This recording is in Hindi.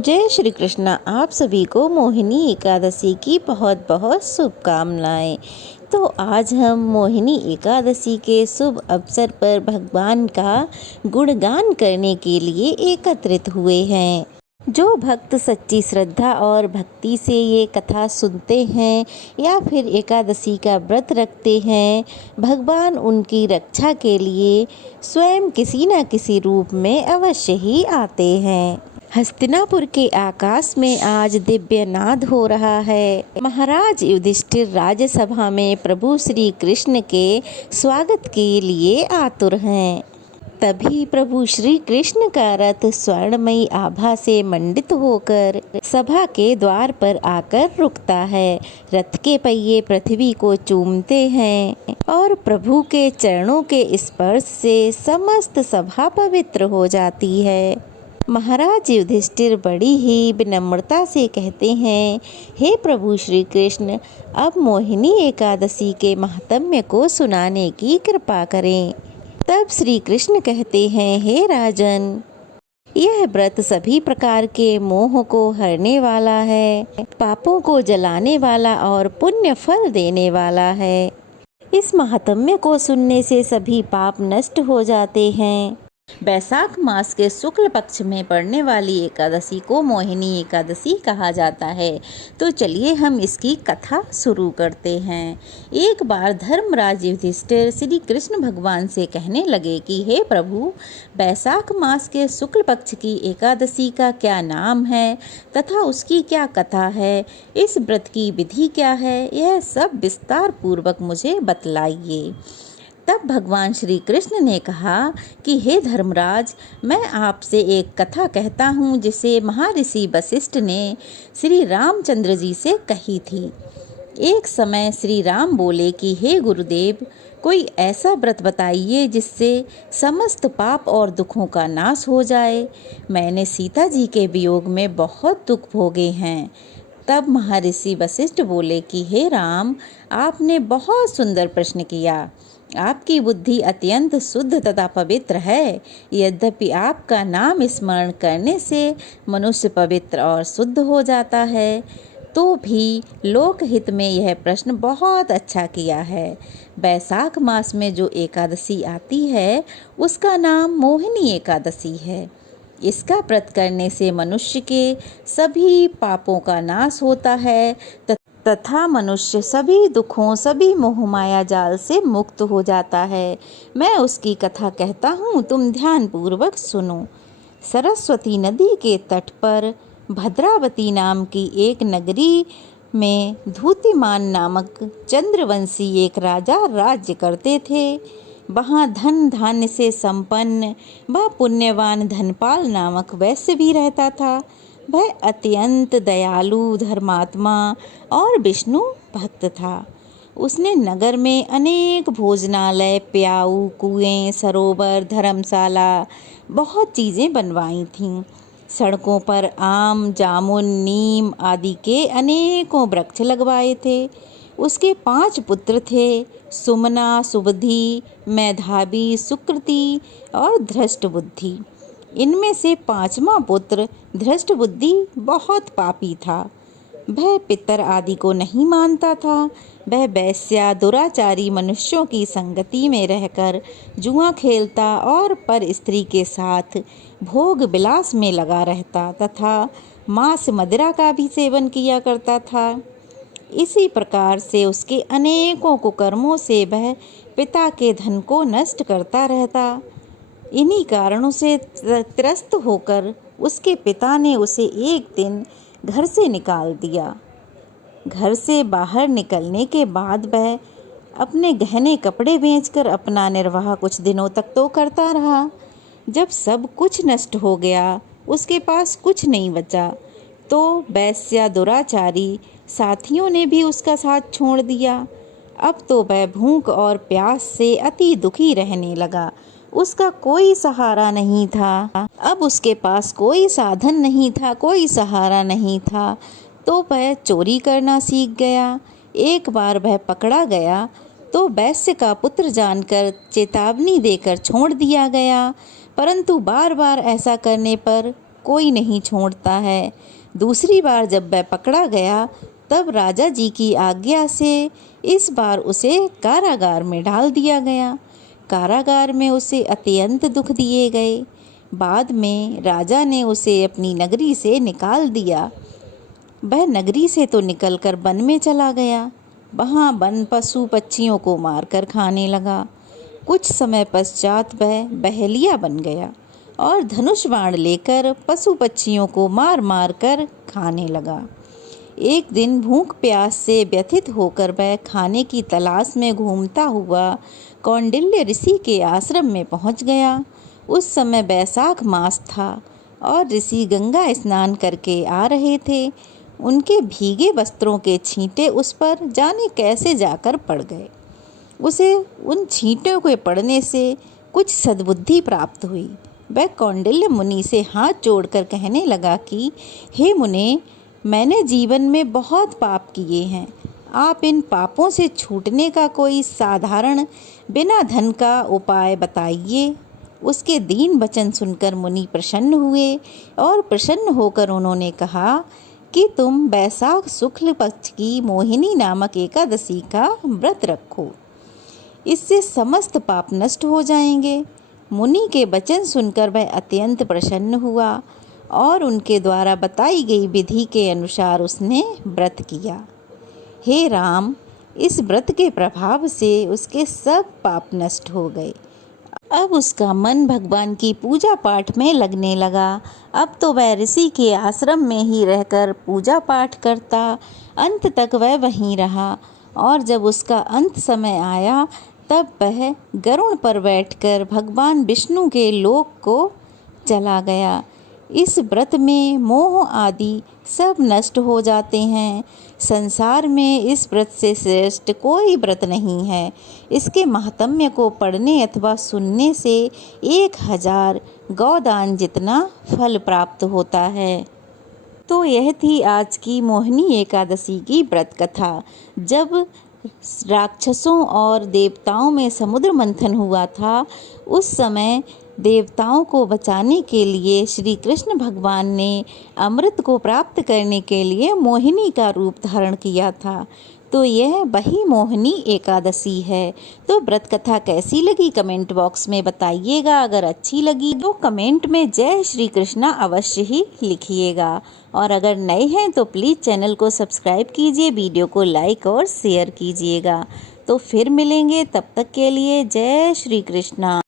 जय श्री कृष्णा। आप सभी को मोहिनी एकादशी की बहुत बहुत शुभकामनाएं। तो आज हम मोहिनी एकादशी के शुभ अवसर पर भगवान का गुणगान करने के लिए एकत्रित हुए हैं। जो भक्त सच्ची श्रद्धा और भक्ति से ये कथा सुनते हैं या फिर एकादशी का व्रत रखते हैं, भगवान उनकी रक्षा के लिए स्वयं किसी न किसी रूप में अवश्य ही आते हैं। हस्तिनापुर के आकाश में आज दिव्य नाद हो रहा है। महाराज युधिष्ठिर राज्यसभा में प्रभु श्री कृष्ण के स्वागत के लिए आतुर हैं। तभी प्रभु श्री कृष्ण का रथ स्वर्णमयी आभा से मंडित होकर सभा के द्वार पर आकर रुकता है। रथ के पहिए पृथ्वी को चूमते हैं और प्रभु के चरणों के स्पर्श से समस्त सभा पवित्र हो जाती है। महाराज युधिष्ठिर बड़ी ही विनम्रता से कहते हैं, हे प्रभु श्री कृष्ण, अब मोहिनी एकादशी के महात्म्य को सुनाने की कृपा करें। तब श्री कृष्ण कहते हैं, हे राजन, यह व्रत सभी प्रकार के मोह को हरने वाला है, पापों को जलाने वाला और पुण्य फल देने वाला है। इस महात्म्य को सुनने से सभी पाप नष्ट हो जाते हैं। बैसाख मास के शुक्ल पक्ष में पड़ने वाली एकादशी को मोहिनी एकादशी कहा जाता है। तो चलिए हम इसकी कथा शुरू करते हैं। एक बार धर्मराज युधिष्ठिर श्री कृष्ण भगवान से कहने लगे कि हे प्रभु, बैसाख मास के शुक्ल पक्ष की एकादशी का क्या नाम है तथा उसकी क्या कथा है, इस व्रत की विधि क्या है, यह सब विस्तार पूर्वक मुझे बतलाइए। तब भगवान श्री कृष्ण ने कहा कि हे धर्मराज, मैं आपसे एक कथा कहता हूँ जिसे महर्षि वशिष्ठ ने श्री रामचंद्र जी से कही थी। एक समय श्री राम बोले कि हे गुरुदेव, कोई ऐसा व्रत बताइए जिससे समस्त पाप और दुखों का नाश हो जाए। मैंने सीता जी के वियोग में बहुत दुख भोगे हैं। तब महर्षि वशिष्ठ बोले कि हे राम, आपने बहुत सुंदर प्रश्न किया। आपकी बुद्धि अत्यंत शुद्ध तथा पवित्र है। यद्यपि आपका नाम स्मरण करने से मनुष्य पवित्र और शुद्ध हो जाता है, तो भी लोकहित में यह प्रश्न बहुत अच्छा किया है। बैसाख मास में जो एकादशी आती है उसका नाम मोहिनी एकादशी है। इसका व्रत करने से मनुष्य के सभी पापों का नाश होता है तथा मनुष्य सभी दुखों, सभी मोह माया जाल से मुक्त हो जाता है। मैं उसकी कथा कहता हूँ, तुम ध्यान पूर्वक सुनो। सरस्वती नदी के तट पर भद्रावती नाम की एक नगरी में धूतिमान नामक चंद्रवंशी एक राजा राज्य करते थे। वहाँ धन धान्य से संपन्न व पुण्यवान धनपाल नामक वैश्य भी रहता था। वह अत्यंत दयालु, धर्मात्मा और विष्णु भक्त था। उसने नगर में अनेक भोजनालय, प्याऊ, कुएं, सरोवर, धर्मशाला, बहुत चीज़ें बनवाई थीं। सड़कों पर आम, जामुन, नीम आदि के अनेकों वृक्ष लगवाए थे। उसके 5 पुत्र थे, सुमना, सुबुद्धि, मेधावी, सुकृति और धृष्टबुद्धि। इनमें से 5वां पुत्र धृष्टबुद्धि बहुत पापी था। वह पितर आदि को नहीं मानता था। वह वैश्या, दुराचारी मनुष्यों की संगति में रहकर जुआ खेलता और पर स्त्री के साथ भोग विलास में लगा रहता तथा मांस मदिरा का भी सेवन किया करता था। इसी प्रकार से उसके अनेकों कुकर्मों से वह पिता के धन को नष्ट करता रहता। इन्हीं कारणों से त्रस्त होकर उसके पिता ने उसे एक दिन घर से निकाल दिया। घर से बाहर निकलने के बाद वह अपने गहने कपड़े बेचकर अपना निर्वाह कुछ दिनों तक तो करता रहा। जब सब कुछ नष्ट हो गया, उसके पास कुछ नहीं बचा, तो वैश्या, दुराचारी साथियों ने भी उसका साथ छोड़ दिया। अब तो वह भूख और प्यास से अति दुखी रहने लगा। उसका कोई सहारा नहीं था। अब उसके पास कोई साधन नहीं था, कोई सहारा नहीं था, तो वह चोरी करना सीख गया। एक बार वह पकड़ा गया तो वैश्य का पुत्र जानकर चेतावनी देकर छोड़ दिया गया, परंतु बार बार ऐसा करने पर कोई नहीं छोड़ता है। दूसरी बार जब वह पकड़ा गया तब राजा जी की आज्ञा से इस बार उसे कारागार में डाल दिया गया। कारागार में उसे अत्यंत दुख दिए गए। बाद में राजा ने उसे अपनी नगरी से निकाल दिया। वह नगरी से तो निकलकर वन में चला गया। वहाँ वन पशु पक्षियों को मारकर खाने लगा। कुछ समय पश्चात वह बहेलिया बन गया और धनुष बाण लेकर पशु पक्षियों को मार मार कर खाने लगा। एक दिन भूख प्यास से व्यथित होकर वह खाने की तलाश में घूमता हुआ कौंडिल्य ऋषि के आश्रम में पहुंच गया। उस समय बैसाख मास था और ऋषि गंगा स्नान करके आ रहे थे। उनके भीगे वस्त्रों के छींटे उस पर जाने कैसे जाकर पड़ गए। उसे उन छींटों के पड़ने से कुछ सद्बुद्धि प्राप्त हुई। वह कौंडिल्य मुनि से हाथ जोड़कर कहने लगा कि हे मुने, मैंने जीवन में बहुत पाप किए हैं। आप इन पापों से छूटने का कोई साधारण बिना धन का उपाय बताइए। उसके दीन वचन सुनकर मुनि प्रसन्न हुए और प्रसन्न होकर उन्होंने कहा कि तुम बैसाख शुक्ल पक्ष की मोहिनी नामक एकादशी का व्रत रखो, इससे समस्त पाप नष्ट हो जाएंगे। मुनि के वचन सुनकर वह अत्यंत प्रसन्न हुआ और उनके द्वारा बताई गई विधि के अनुसार उसने व्रत किया। हे राम, इस व्रत के प्रभाव से उसके सब पाप नष्ट हो गए। अब उसका मन भगवान की पूजा पाठ में लगने लगा। अब तो वह ऋषि के आश्रम में ही रहकर पूजा पाठ करता। अंत तक वह वहीं रहा और जब उसका अंत समय आया तब वह गरुड़ पर बैठकर भगवान विष्णु के लोक को चला गया। इस व्रत में मोह आदि सब नष्ट हो जाते हैं। संसार में इस व्रत से श्रेष्ठ कोई व्रत नहीं है। इसके महात्म्य को पढ़ने अथवा सुनने से 1000 गौदान जितना फल प्राप्त होता है। तो यह थी आज की मोहिनी एकादशी की व्रत कथा। जब राक्षसों और देवताओं में समुद्र मंथन हुआ था, उस समय देवताओं को बचाने के लिए श्री कृष्ण भगवान ने अमृत को प्राप्त करने के लिए मोहिनी का रूप धारण किया था। तो यह वही मोहिनी एकादशी है। तो व्रत कथा कैसी लगी कमेंट बॉक्स में बताइएगा। अगर अच्छी लगी तो कमेंट में जय श्री कृष्णा अवश्य ही लिखिएगा। और अगर नए हैं तो प्लीज़ चैनल को सब्सक्राइब कीजिए, वीडियो को लाइक और शेयर कीजिएगा। तो फिर मिलेंगे, तब तक के लिए जय श्री कृष्णा।